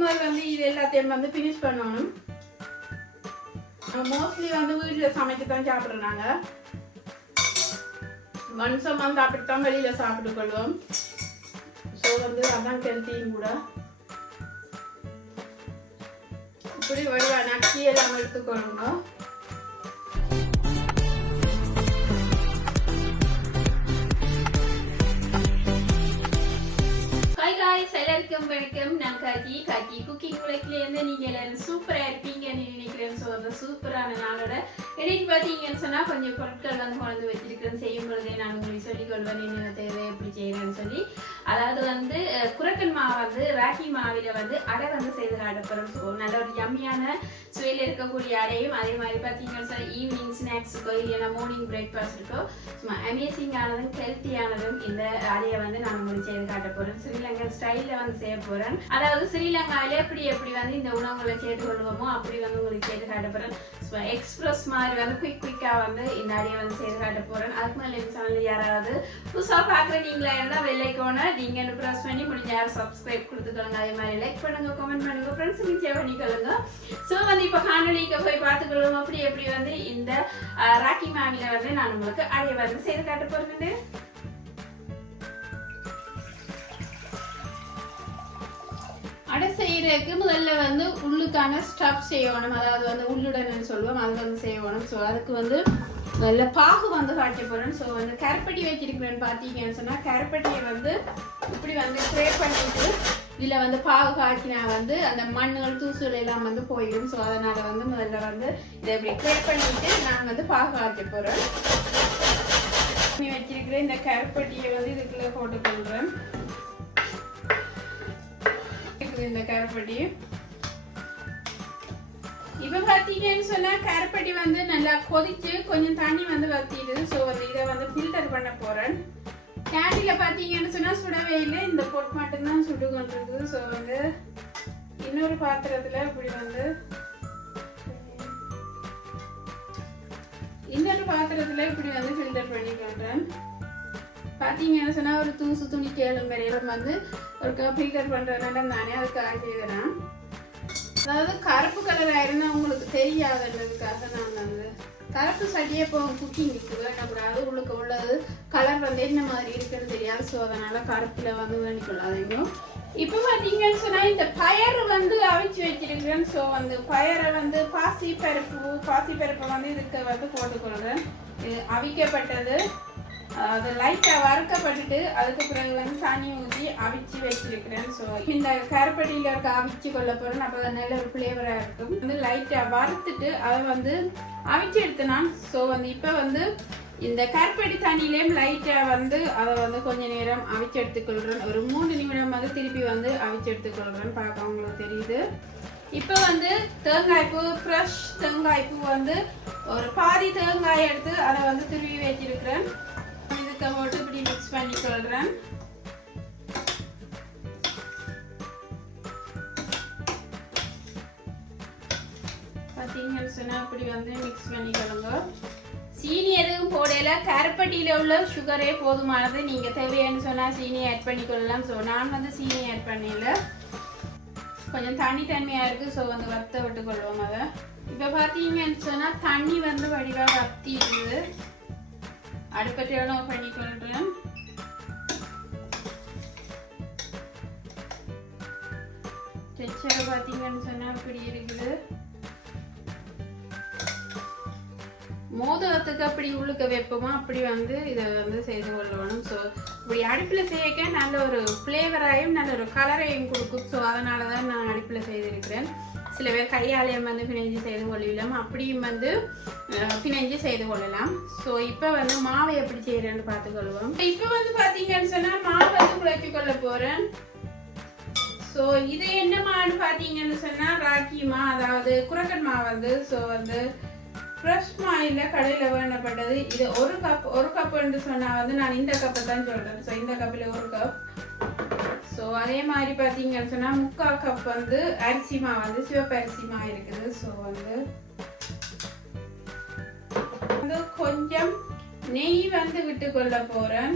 முதல்ல வந்து இது எல்லாத்தையும் வந்து ஃபினிஷ் பண்ணணும். மோஸ்ட்லி வந்து வீட்டில் சமைச்சு தான் சாப்பிட்றாங்க மனுஷம் வந்து அப்படித்தான் வெளியில் சாப்பிட்டு கொள்வோம் ஸோ வந்து அதான் ஹெல்த்தியும் கூட. இப்படி வடிவா நக்கி எல்லாம் எடுத்துக்கொள்ளுங்க. காக்கி காக்கி குக்கிங் உலகிலேருந்து நீங்க எல்லாரும் சூப்பரா இருப்பீங்கன்னு நினைக்கிறேன். ஸோ அந்த சூப்பரான நாளோட இன்னைக்கு பார்த்தீங்கன்னு சொன்னா கொஞ்சம் பொருட்கள் வந்து கொண்டு வச்சிருக்கிறேன். செய்யும் பொழுதே நான் உங்களுக்கு சொல்லிக் கொள்வேன். என்ன தேவை எப்படி செய்யறேன்னு சொல்லி அதாவது வந்து குரக்கன் மாவு வந்து ராகி மாவில வந்து அடை வந்து செய்து காட்டப்படும். நல்ல ஒரு யம்மியான சுவையில் இருக்கக்கூடிய அடையும். அதே மாதிரி பார்த்தீங்கன்னா சார் ஈவினிங் ஸ்நாக்ஸுக்கோ இல்லைன்னா மார்னிங் பிரேக்ஃபாஸ்ட்டுக்கோ சும்மா அமேசிங்கானதும் ஹெல்த்தியானதும் இந்த அடையை வந்து நான் உங்களுக்கு செய்து காட்ட போகிறேன் ஸ்ரீலங்கன் ஸ்டைலில் வந்து செய்ய போறேன். அதாவது ஸ்ரீலங்காவில் எப்படி எப்படி வந்து இந்த உணவுகளை சேர்த்து கொள்வோமோ அப்படி வந்து உங்களுக்கு செய்து காட்ட எக்ஸ்பிரஸ் மாதிரி வந்து குயிக் குயிக்காக வந்து நிறைய வந்து செய்து காட்ட போறேன். அதுக்கு மேலே இந்த சேனல்ல யாராவது புதுசா பார்க்குற நீங்களா இருந்தா நீங்கள் நீங்க ப்ரெஸ் பண்ணி முடிஞ்ச யாரும் சப்ஸ்கிரைப் கொடுத்துக்கோங்க. அதே மாதிரி லைக் பண்ணுங்க கமெண்ட் பண்ணுங்க ஃப்ரெண்ட்ஸ் ஷேர் பண்ணிக்கொள்ளுங்க ஸோ வந்து இப்போ காணொலிக்கு போய் பார்த்துக்கொள்ளும். அப்படி எப்படி வந்து இந்த ராக்கி மாவில வந்து நான் உங்களுக்கு அடைய வந்து செய்து காட்ட போகிறேன் அடை செய்யறதுக்கு முதல்ல வந்து உள்ளுக்கான ஸ்டஃப் செய்யணும். அதாவது வந்து உள்ளுடன் சொல்லுவோம். அது வந்து செய்யணும். ஸோ அதுக்கு வந்து நல்ல பாகு வந்து காய்ச்ச போகிறேன் ஸோ வந்து கருப்பட்டி வச்சிருக்கிறேன்னு பார்த்தீங்கன்னு சொன்னால் கருப்பட்டியை வந்து இப்படி வந்து ஸ்ப்ரே பண்ணிட்டு இதில் வந்து பாகு காய்ச்சினா வந்து அந்த மண்ணுகள் தூசுகள் எல்லாம் வந்து போயிடும். ஸோ அதனால் வந்து முதல்ல வந்து இதை இப்படி க்ளே பண்ணிட்டு நான் வந்து பாகு காய்ச்ச போகிறேன் வச்சிருக்கிற இந்த கருப்பட்டியை வந்து இதுக்குள்ளே போட்டுக்கொள்கிறேன் இருக்குது இந்த கருப்பட்டி. இப்ப பாத்தீங்கன்னு சொன்னா கருப்பட்டி வந்து நல்லா கொதிச்சு கொஞ்சம் தண்ணி வந்து வத்திடுது. ஸோ வந்து இதை வந்து ஃபில்டர் பண்ண போறேன். கேண்டில பாத்தீங்கன்னு சொன்னா சுடவே இல்லை. இந்த பொட் மட்டும்தான் சுட்டு கொண்டிருக்குது. ஸோ வந்து இன்னொரு பாத்திரத்துல இப்படி வந்து இன்னொரு பாத்திரத்துல இப்படி வந்து ஃபில்டர் பண்ணி கொண்டேன் பார்த்தீங்கன்னு சொன்னால் ஒரு தூசு துணி கேளும் வரையிலும் வந்து ஒரு ஃபில்டர் பண்ணுறதுனால நானே அதுக்காக செய்கிறேன் அதாவது கருப்பு கலராக இருந்தால் உங்களுக்கு தெரியாதுன்றதுக்காக நான் வந்து கருப்பு சட்டியே இப்போ குக்கிங்க்கு வேண்டக்கூடாது உள்ளுக்கு உள்ளது கலர் வந்து என்ன மாதிரி இருக்குன்னு தெரியாது ஸோ அதனால் கருப்பில் வந்து வேண்டிக்கொள்ளாதீங்க இப்போ பார்த்தீங்கன்னு சொன்னால் இந்த பயறு வந்து அவிச்சு வச்சிருக்கிறேன் ஸோ வந்து பயரை வந்து பாசி பருப்பு பாசி பருப்பை வந்து இதுக்கு வந்து போட்டுக்கொள்கிறேன் இது அவிக்கப்பட்டது அது லைட்டாக வறுக்கப்பட்டுட்டு அதுக்கு பிறகு வந்து தண்ணி ஊற்றி அவிச்சு வச்சிருக்கிறேன். ஸோ இந்த கருப்பட்டியில் இருக்க அவிச்சு கொள்ள போகிறேன் அப்போ நல்ல ஒரு ஃப்ளேவராக இருக்கும். வந்து லைட்டாக வறுத்துட்டு அதை வந்து அவிச்சு எடுத்தனான் ஸோ வந்து இப்போ வந்து இந்த கருப்படி தண்ணியிலையும் லைட்டாக வந்து அதை வந்து கொஞ்ச நேரம் அவிச்சு எடுத்துக்கொள்கிறேன் ஒரு மூணு நிமிடம் வந்து திருப்பி வந்து அவிச்சு எடுத்துக்கொள்கிறேன் பார்க்க உங்களுக்கு தெரியுது. இப்போ வந்து தேங்காய்ப்பூ ஃப்ரெஷ் தேங்காய் பூ வந்து ஒரு பாதி தேங்காய் எடுத்து அதை வந்து துருவி வச்சிருக்கிறேன். இதுக்கு போட்டு இப்படி மிக்ஸ் பண்ணி கொள்றேன். பார்த்தீங்கன்னு சொன்னால் இப்படி வந்து மிக்ஸ் பண்ணிக்கொள்ளுங்க சீனி எதுவும் போடல. கருப்பட்டியில் உள்ள சுகரே போதுமானது நீங்கள் தேவையான்னு சொன்னால் சீனி ஆட் பண்ணிக்கொள்ளலாம் ஸோ நான் வந்து சீனி ஆட் பண்ணல. கொஞ்சம் தண்ணி இருக்கு. இருக்குது ஸோ வந்து வத்த விட்டு கொள்வோம் அதை. இப்போ பார்த்தீங்கன்னு சொன்னால் தண்ணி வந்து வடிவாக வத்தி இருக்குது அடுக்கட்டையால பண்ணி பண்ணிக்கொள்கிறேன் டெக்ஸ்சரை பார்த்தீங்கன்னு சொன்னால் இப்படி இருக்குது. மோதகத்துக்கு அப்படி உள்ளுக்க வெப்பமா? அப்படி வந்து இதை வந்து செய்து கொள்ளணும். ஸோ இப்படி அடுப்பில் செய்யக்க நல்ல ஒரு ஃப்ளேவராயும் நல்ல ஒரு கலரையும் கொடுக்கும். ஸோ அதனால தான் நான் அடுப்பில் செய்திருக்கிறேன். சில பேர் கையாலயம் வந்து பிணைஞ்சு செய்து கொள்ளலாம் அப்படியும் வந்து பிணைஞ்சு செய்து கொள்ளலாம். ஸோ இப்போ வந்து மாவை எப்படி செய்கிறேன்னு பார்த்துக்கொள்வோம் இப்போ வந்து பார்த்தீங்கன்னு சொன்னால் மாவு வந்து குழைச்சி கொள்ள போகிறேன் ஸோ இது என்ன மாவுன்னு பார்த்தீங்கன்னு சொன்னால் ராக்கி மா அதாவது குரக்கன் மா வந்து ஸோ வந்து ஃப்ரெஷ் மாயில் கடையில் வேண்டப்பட்டது இது ஒரு கப் ஒரு கப்புன்னு சொன்னால் வந்து நான் இந்த கப்பை தான் சொல்கிறேன் ஸோ இந்த கப்பில் ஒரு கப் ஸோ அதே மாதிரி பார்த்தீங்கன்னு சொன்னால் முக்கால் கப் வந்து அரிசிமா வந்து சிவப்பு அரிசிமா இருக்குது. ஸோ வந்து வந்து கொஞ்சம் நெய் வந்து விட்டுக்கொள்ள போகிறேன்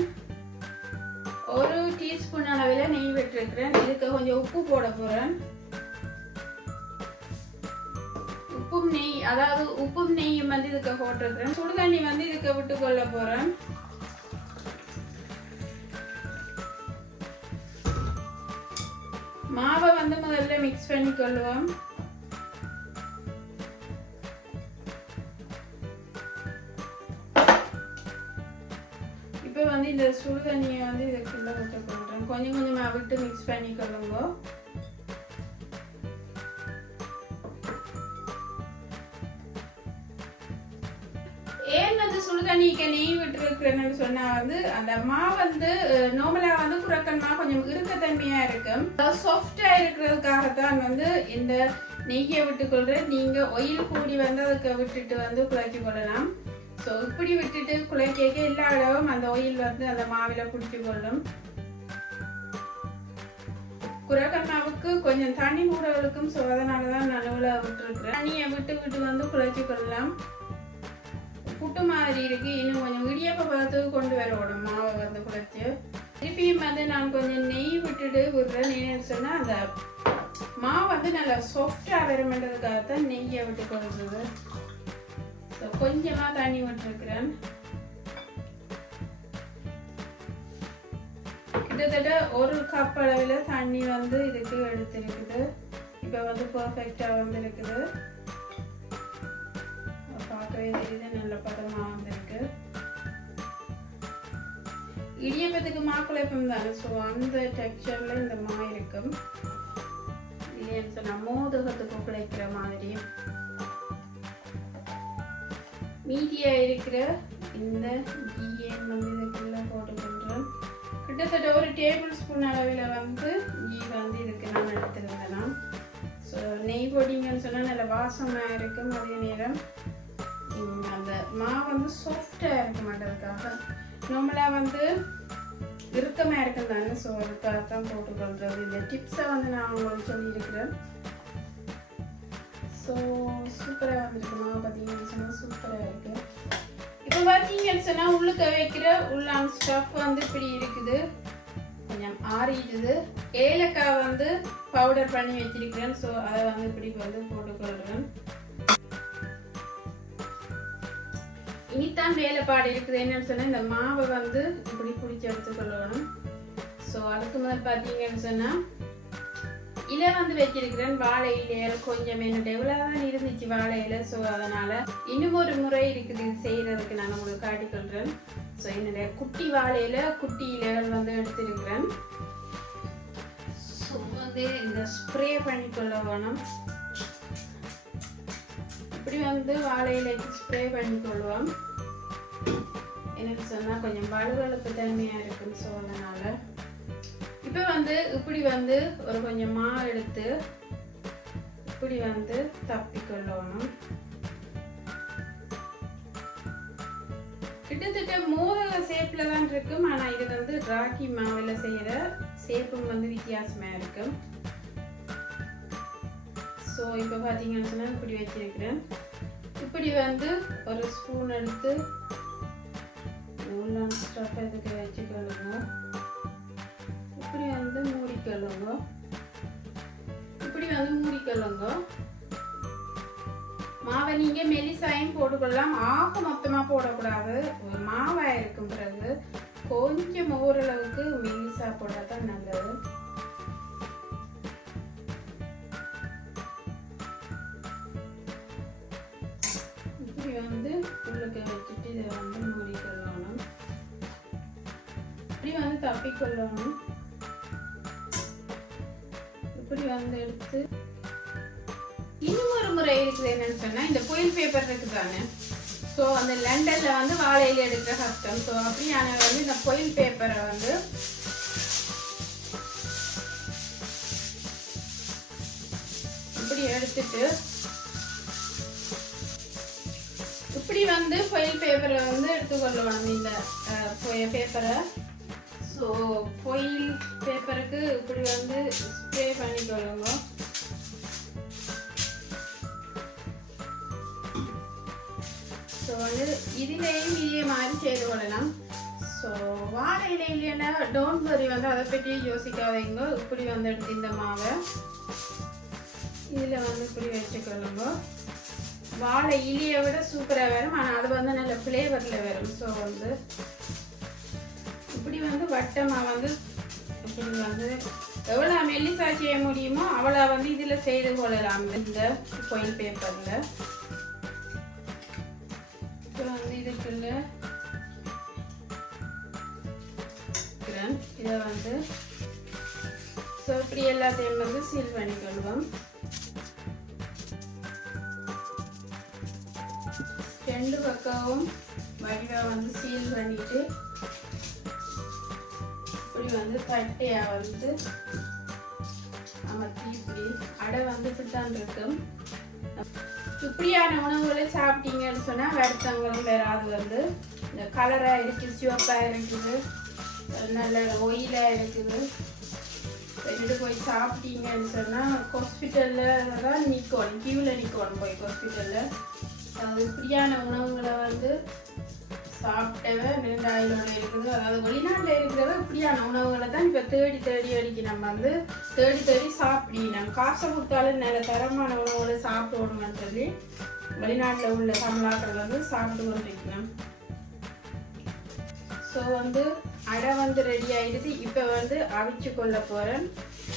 ஒரு டீஸ்பூன் அளவில் நெய் விட்டுருக்குறேன். இதுக்கு கொஞ்சம் உப்பு போட போகிறேன் உப்பும் நெய் அதாவது உப்பும் நெய்யும் வந்து இதுக்கு போட்டிருக்கிறேன். சுடுதண்ணி வந்து இதுக்கு விட்டுக்கொள்ள போகிறேன் மாவை வந்து முதல்ல மிக்ஸ் பண்ணி இப்போ வந்து இந்த சுடு தண்ணியை வந்து இதுக்குள்ள விட்டு கொள்றேன் கொஞ்சம் கொஞ்சமா விட்டு மிக்ஸ் பண்ணி நெய் விட்டுருக்குறேன்னு சொன்னா வந்து அந்த மா வந்து நார்மலா வந்து குரக்கன் மா கொஞ்சம் இறுக்கத்தன்மையா இருக்கும். சாஃப்டா இருக்கிறதுக்காகத்தான் வந்து இந்த நெய்யை விட்டுக்கொள்றேன் நீங்க ஒயில் கூடி வந்து அதுக்கு விட்டுட்டு வந்து குழக்கி கொள்ளலாம். ஸோ இப்படி விட்டுட்டு குழக்கேக்க எல்லா அளவும் அந்த ஒயில் வந்து அந்த மாவில பிடிச்சி கொள்ளும். குரக்கண்ணாவுக்கு கொஞ்சம் தண்ணி கூட இருக்கும் ஸோ அதனால தான் நடுவில் விட்டுருக்குறேன். தண்ணியை விட்டு விட்டு வந்து குழைச்சி கொள்ளலாம். புட்டு மாதிரி இருக்கு இன்னும் கொஞ்சம் இடியப்ப பார்த்து கொண்டு வரணும் மாவை வந்து குழைச்சி திருப்பியும் வந்து நான் கொஞ்சம் நெய் விட்டுட்டு விடுறேன் நெய் சொன்னால் அந்த மாவு வந்து நல்லா சாஃப்டாக வரமென்றதுக்காக தான் நெய்யை விட்டு கொடுத்தது ஸோ கொஞ்சமாக தண்ணி விட்டுருக்குறேன். கிட்டத்தட்ட ஒரு கப் அளவில் தண்ணி வந்து இதுக்கு எடுத்துருக்குது. இப்போ வந்து பர்ஃபெக்டாக வந்துருக்குது. பார்க்கவே இது நல்ல பதமாக வந்திருக்கு இடியப்பத்துக்கு மா தானே ஸோ அந்த டெக்ஸ்டரில் இந்த மா இருக்கும். இல்லைன்னு சொன்னால் மோதகத்துக்கு குழைக்கிற மாதிரி. மீதியாக இருக்கிற இந்த கீயன் வந்து இதுக்குள்ளே போட்டுக்கொள்றேன் கிட்டத்தட்ட ஒரு டேபிள் ஸ்பூன் அளவில் வந்து கீ வந்து இதுக்கு நான் எடுத்துருந்தேன் ஸோ நெய் போட்டிங்கன்னு சொன்னால் நல்ல வாசமாக இருக்கும் அதே நேரம் அந்த மாவு வந்து சாஃப்டாக இருக்க மாட்டதுக்காக நம்மளாக வந்து இறுக்கமாக இருக்கும் தானே ஸோ அதுக்காக தான் போட்டுக்கொள்றது. இந்த டிப்ஸை வந்து நான் உங்களுக்கு சொல்லியிருக்கிறேன். ஸோ சூப்பராக வந்துருக்கு மாவு பார்த்தீங்கன்னு சொன்னால் சூப்பராக இருக்குது இப்போ பார்த்தீங்கன்னு சொன்னால் உள்ளுக்க வைக்கிற உள்ளான் ஸ்டஃப் வந்து இப்படி இருக்குது. கொஞ்சம் ஆறிடுது. ஏலக்காய் வந்து பவுடர் பண்ணி வச்சிருக்கிறேன். ஸோ அதை வந்து இப்படி வந்து போட்டுக்கொள்கிறேன். இனித்தான் வேலைப்பாடு இருக்குது. என்னன்னு சொன்னால் இந்த மாவை வந்து இப்படி பிடிச்சி எடுத்துக்கொள்ளணும் ஸோ அதுக்கு முதல் பார்த்தீங்கன்னு சொன்னால் இலை வந்து வச்சிருக்கிறேன். வாழை இலையில கொஞ்சம் என்ன டெவலாக தான் இருந்துச்சு வாழை இலை ஸோ அதனால் இன்னும் ஒரு முறை இருக்குது இது செய்கிறதுக்கு நான் உங்களுக்கு காட்டிக்கொள்கிறேன் ஸோ என்னுடைய குட்டி வாழையில குட்டி இலைகள் வந்து எடுத்திருக்கிறேன். ஸோ வந்து இந்த ஸ்ப்ரே பண்ணிக்கொள்ள வேணும் இப்படி வந்து வாழை இலைக்கு ஸ்ப்ரே பண்ணிக்கொள்வோம் எனக்கு சொன்னால் கொஞ்சம் வலுவழுப்பு தன்மையாக இருக்கும் சொன்னதுனால இப்போ வந்து இப்படி வந்து ஒரு கொஞ்சம் மா எடுத்து இப்படி வந்து தப்பிக்கொள்ளணும் கிட்டத்தட்ட மோதக சேப்பில் தான் இருக்கும். ஆனால் இது வந்து ராக்கி மாவில் செய்கிற சேப்பும் வந்து வித்தியாசமாக இருக்கும். ஸோ இப்போ பார்த்தீங்கன்னு சொன்னால் இப்படி வச்சிருக்கிறேன். இப்படி வந்து ஒரு ஸ்பூன் எடுத்து உள்ளான் ஸ்டஃப் இதுக்கு வச்சுக்கொள்ளுங்க இப்படி வந்து மூடிக்கொள்ளுங்க இப்படி வந்து மூடிக்கொள்ளுங்க மாவை நீங்கள் மெலிசாயும் போட்டுக்கொள்ளலாம். ஆக மொத்தமாக போடக்கூடாது. ஒரு மாவாக இருக்கும் பிறகு கொஞ்சம் ஓரளவுக்கு மெலிசா போட்டால் தான் நல்லது. இதை வந்து மூடிக்கொள்ளணும் இப்படி வந்து தப்பிக்கொள்ளணும். இப்படி வந்து எடுத்து இன்னும் ஒரு முறை இருக்குது என்னன்னு சொன்னா இந்த புயல் பேப்பர் இருக்குது தானே ஸோ அந்த லண்டனில் வந்து வாழையில் எடுக்கிற கஷ்டம் ஸோ அப்படியான வந்து இந்த புயல் பேப்பரை வந்து இப்படி எடுத்துட்டு வந்து ஃபைல் பேப்பரை வந்து எடுத்துக்கொள்ளணும் இந்த பேப்பரை ஸோ ஃபொயில் பேப்பருக்கு இப்படி வந்து ஸ்ப்ரே பண்ணிக்கொள்ளுங்க ஸோ வந்து இதுலேயும் இதே மாதிரி செய்து கொள்ளலாம். ஸோ வாழை இல்லைன்னா டோன்ட் வரி வந்து அதை பற்றி யோசிக்காதீங்க. இப்படி வந்து எடுத்து இந்த மாவை. இதில் வந்து இப்படி வச்சுக்கொள்ளுங்க. வாழை இலியை விட சூப்பராக வரும் ஆனால் அது வந்து நல்ல ஃப்ளேவரில் வரும் ஸோ வந்து இப்படி வந்து வட்டமாக வந்து இப்படி வந்து எவ்வளோ மெல்லிசா செய்ய முடியுமோ அவ்வளோ வந்து இதில் செய்து கொள்ளலாம். இந்த கோயில் பேப்பரில் இப்போ வந்து இதுக்குள்ள இதை வந்து ஸோ இப்படி எல்லாத்தையும் வந்து சீல் பண்ணிக்கொள்வோம். ரெண்டு பக்கமும் வடிவா வந்து சீல் பண்ணிட்டு இப்படி வந்து தட்டையா வந்து அமர்த்தி இப்படி அடை வந்து இப்படித்தான் இருக்கும். இப்படியான உணவுகளை சாப்பிட்டீங்கன்னு சொன்னா வருத்தங்களும் வராது வந்து. இந்த கலரா இருக்குது சிவப்பா இருக்குது நல்ல ஒயிலா இருக்குது. ரெண்டு போய் சாப்பிட்டீங்கன்னு சொன்னா ஹாஸ்பிட்டல்ல தான் நிற்கணும் கியூவில் நிற்கணும் போய் ஹாஸ்பிட்டல்ல அது ஃப்ரீயான உணவுகளை வந்து சாப்பிட்டவ நெருண்டாயிலோட இருக்குது அதாவது வெளிநாட்டில் இருக்கிறவ இப்படியான உணவுகளை தான் இப்போ தேடி தேடி அடிக்க நம்ம வந்து தேடி தேடி சாப்பிடணும். காசை கொடுத்தாலும் நல்ல தரமான உணவுகளை சாப்பிடணும்னு சொல்லி வெளிநாட்டில் உள்ள தமிழாக்கள் வந்து சாப்பிட்டு கொண்டிருக்கணும் ஸோ வந்து அடை வந்து ரெடி ஆயிடுது. இப்போ வந்து அவிச்சு கொள்ள போறேன்.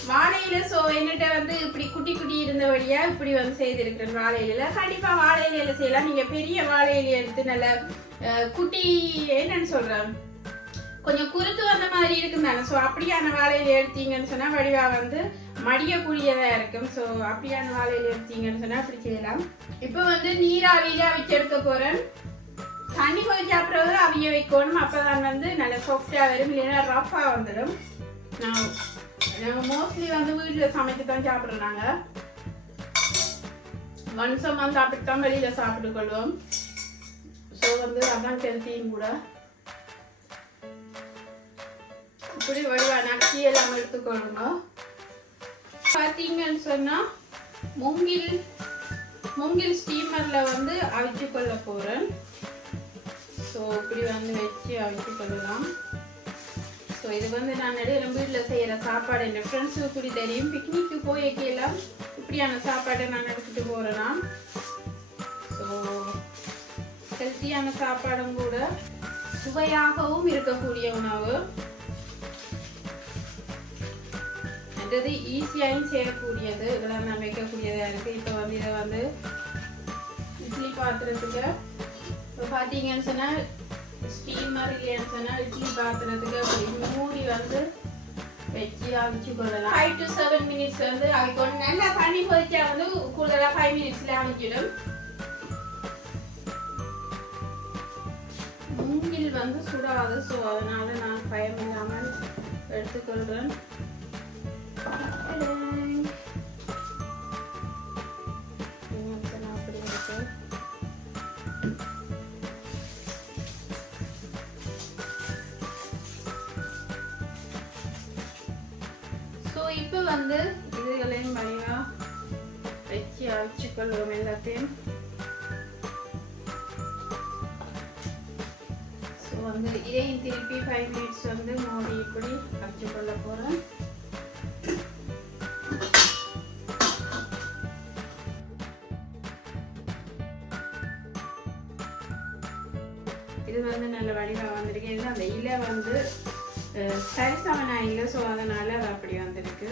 வாழையில ஸோ என்னட்ட வந்து இப்படி குட்டி குட்டி இருந்தபடியா இப்படி வந்து செய்திருக்கிறேன் வாழையில. கண்டிப்பா வாழையில செய்யலாம். நீங்க பெரிய வாழையில எடுத்து நல்லா குட்டி என்னன்னு சொல்றேன். கொஞ்சம் குறுத்து வந்த மாதிரி இருக்கும் தானே ஸோ அப்படியான வாழையில எடுத்தீங்கன்னு சொன்னா வடிவா வந்து மடியக்கூடியதா இருக்கும். ஸோ அப்படியான வாழையில எடுத்தீங்கன்னு சொன்னா அப்படி செய்யலாம். இப்போ வந்து நீராவியில அவிச்சு எடுக்க போறேன். தண்ணி கொதிச்ச சாப்பிட்றது அவிய வைக்கணும். அப்போதான் வந்து நல்ல சாஃப்டாக வரும். இல்லைன்னா ரஃப்பாக வந்துடும் நான் நாங்கள் மோஸ்ட்லி வந்து வீட்டில் சமைச்சு தான் சாப்பிட்றோம் நாங்கள் ஒன்ஸ் மந்த் சாப்பிட்டு தான் வெளியில் சாப்பிட்டுக்கொள்வோம் ஸோ வந்து அதான் ஹெல்த்தியும் கூட. இப்படி வடிவா நக்கி எல்லாம் எடுத்துக்கொள்ளுங்க. பார்த்தீங்கன்னு சொன்னால் மூங்கில் மூங்கில் ஸ்டீமரில் வந்து அவிச்சு கொள்ள போகிறேன் ஸோ இப்படி வந்து வச்சு அவிச்சு கொள்ளலாம் ஸோ இது வந்து நான் நடுவில் வீட்டில் செய்கிற சாப்பாடு. என் ஃப்ரெண்ட்ஸுக்கு கூடி தெரியும். பிக்னிக்கு போய் இப்படியான சாப்பாடை நான் எடுத்துகிட்டு போகிறேன்னா ஸோ ஹெல்த்தியான சாப்பாடும் கூட சுவையாகவும் இருக்கக்கூடிய உணவு. அடுத்தது ஈஸியாகவும் செய்யக்கூடியது. இதெல்லாம் நான் வைக்கக்கூடியதாக இருக்குது இப்போ வந்து இதை வந்து இட்லி பாத்திரத்துக்கு இப்போ பார்த்தீங்கன்னு சொன்னால் ஸ்டீமர் இல்லைன்னு சொன்னால் இட்லி பாத்திரத்துக்கு அப்படி மூடி வந்து வச்சு அவிச்சு கொள்ளலாம். ஃபைவ் டு செவன் மினிட்ஸ் வந்து அவிக்கணும். நல்லா தண்ணி கொதிச்சா வந்து கூடுதலாக ஃபைவ் மினிட்ஸில் அவிச்சிடும் மூங்கில் வந்து சுடாது ஸோ அதனால நான் பயம் இல்லாமல் எடுத்துக்கொள்கிறேன் வந்து இதுகளையும் வழியாக வச்சு அழிச்சுக்கொள்வோம் எல்லாத்தையும் ஸோ வந்து இதையும் திருப்பி ஃபைவ் மினிட்ஸ் வந்து மூடி இப்படி அடிச்சு கொள்ள போகிறேன் இது வந்து நல்ல வடிவாக வந்திருக்கு. இது அந்த இலை வந்து அஹ், சரிசமனா இல்லை ஸோ அதனால அது அப்படி வந்திருக்கு.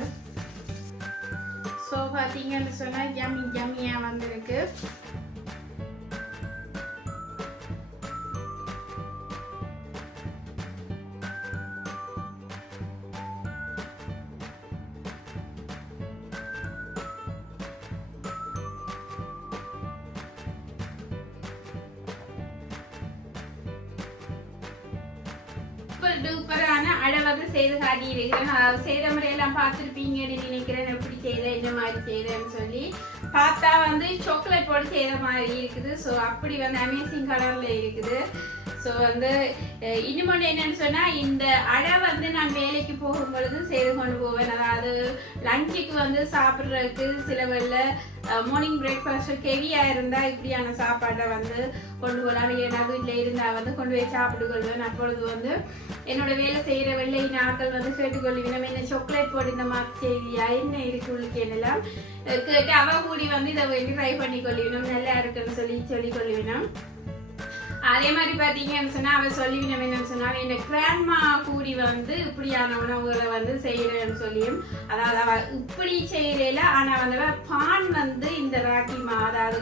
ஸோ பார்த்தீங்கன்னு சொன்னால் ஜம்மி ஜம்மியாக வந்திருக்கு? சூப்பர் டூப்பரான அடை வந்து செய்து காட்டியிருக்கிறேன். செய்த முறையெல்லாம் பார்த்துருப்பீங்கன்னு நினைக்கிறேன். எப்படி செய்த என்ன மாதிரி செய்தேன்னு சொல்லி பார்த்தா வந்து சாக்லேட் போட்டு செய்த மாதிரி இருக்குது. ஸோ அப்படி வந்து அமேசிங் கலரில் இருக்குது. ஸோ வந்து இன்னும் என்னன்னு சொன்னால் இந்த அடை வந்து நான் வேலைக்கு போகும் பொழுது செய்து கொண்டு போவேன். அதாவது லஞ்சுக்கு வந்து சாப்பிட்றதுக்கு சில வேளை மார்னிங் பிரேக்ஃபாஸ்ட் ஹெவியாக இருந்தால் இப்படியான சாப்பாட்டை வந்து கொண்டு போகலாம் ஏன்னா வீட்டில் இருந்தால் வந்து கொண்டு போய் சாப்பிட்டு கொள்வேன். அப்பொழுது வந்து என்னோட வேலை செய்கிற வெள்ளை நாட்கள் வந்து கேட்டுக்கொள்ளுவேன் என்ன சாக்லேட் போட்டு இந்த மாதிரி செய்தியா? என்ன இருக்கு உள்ளுக்கு என்னெல்லாம்? கேட்டு அவ கூடி வந்து இதை வந்து ட்ரை பண்ணி கொள்ளிவினோம் நல்லா இருக்குன்னு சொல்லி சொல்லி கொள்ளுவினோம் அதே மாதிரி பார்த்தீங்கன்னு சொன்னால் அவள் சொல்லிவிடும் என்னன்னு சொன்னால் இந்த கிராண்ட்மா கூடி வந்து இப்படியான உணவுகளை வந்து செய்கிறேன்னு சொல்லியும் அதாவது அவள் இப்படி செய்யலையில ஆனால் வந்து பான் வந்து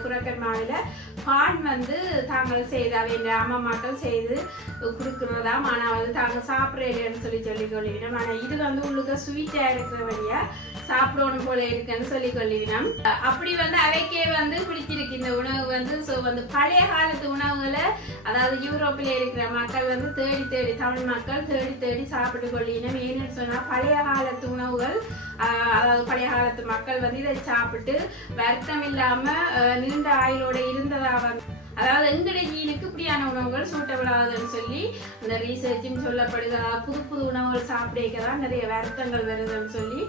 மா அதாவது பான் வந்து தாங்கள் செய்து அவ இந்த அம்மா மக்கள் செய்து கொடுக்குறதாம் ஆனால் வந்து தாங்கள் சாப்பிட்றேன்னு சொல்லி சொல்லி கொள்ளிவிடும் ஆனால் இது வந்து உங்களுக்கு ஸ்வீட்டாக இருக்கிற சாப்பிடணும் போல இருக்குன்னு சொல்லி கொள்ளிவினோம் அப்படி வந்து அவைக்கே வந்து பிடிச்சிருக்கு இந்த உணவு வந்து. ஸோ வந்து பழைய காலத்து உணவுகளை அதாவது யூரோப்பில் இருக்கிற மக்கள் வந்து தேடி தேடி தமிழ் மக்கள் தேடி தேடி சாப்பிட்டு கொள்ளினம் ஏன்னு சொன்னால் பழைய காலத்து உணவுகள் அதாவது பழைய காலத்து மக்கள் வந்து இதை சாப்பிட்டு வருத்தம் இல்லாமல் நீண்ட ஆயுளோட இருந்ததா வந்து அதாவது எங்கட ஜீனுக்கு இப்படியான உணவுகள் சூட்டபிள் ஆகுதுன்னு சொல்லி அந்த ரீசர்ச்சும் சொல்லப்படுது. புது புது உணவுகள் சாப்பிடக்க தான் நிறைய வருத்தங்கள் வருதுன்னு சொல்லி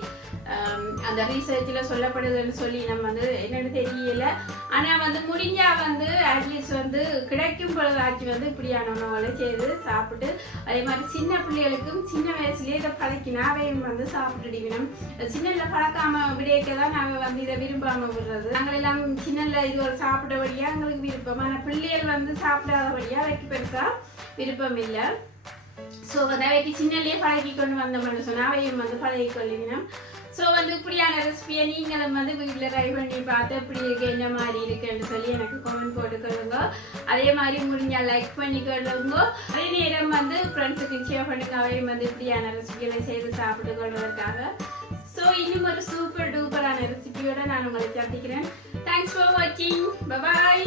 அந்த ரீசர்ச்சில் சொல்லப்படுதுன்னு சொல்லி நம்ம வந்து என்னன்னு தெரியல. ஆனால் வந்து முடிஞ்சா வந்து அட்லீஸ்ட் வந்து கிடைக்கும் பொழுதாச்சு வந்து இப்படியான உணவுகளை செய்து சாப்பிட்டு அதே மாதிரி சின்ன பிள்ளைகளுக்கும் சின்ன வயசுலேயே இதை பழக்கினா அவையும் வந்து சாப்பிட்டுடிக்கணும். சின்னல பழக்காம விடையக்க தான் நாங்கள் வந்து இதை விரும்பாமல் விடுறது. நாங்கள் எல்லாம் சின்னல இது ஒரு சாப்பிட எங்களுக்கு விருப்பமாக ஆனால் பிள்ளைகள் வந்து சாப்பிடாத வழியா அவைக்கு பெருசா விருப்பம் இல்லை. ஸோ வந்து அவைக்கு சின்னலேயே பழகி கொண்டு வந்தோம்னு சொன்னால் அவையும் வந்து பழகி கொள்ளினோம் ஸோ வந்து இப்படியான ரெசிபியை நீங்களும் வந்து வீட்டில் ட்ரை பண்ணி பார்த்து இப்படி இருக்கு என்ன மாதிரி இருக்குன்னு சொல்லி எனக்கு கமெண்ட் போட்டுக்கொள்ளுங்க அதே மாதிரி முடிஞ்சால் லைக் பண்ணிக்கொள்ளுங்க அதே நேரம் வந்து ஃப்ரெண்ட்ஸுக்கு ஷேர் பண்ணுங்க அவையும் வந்து இப்படியான ரெசிபிகளை செய்து சாப்பிட்டு கொள்வதற்காக. ஸோ இன்னும் ஒரு சூப்பர் டூப்பரான ரெசிபியோட நான் உங்களை சந்திக்கிறேன். தேங்க்ஸ் ஃபார் வாட்சிங் பபாய்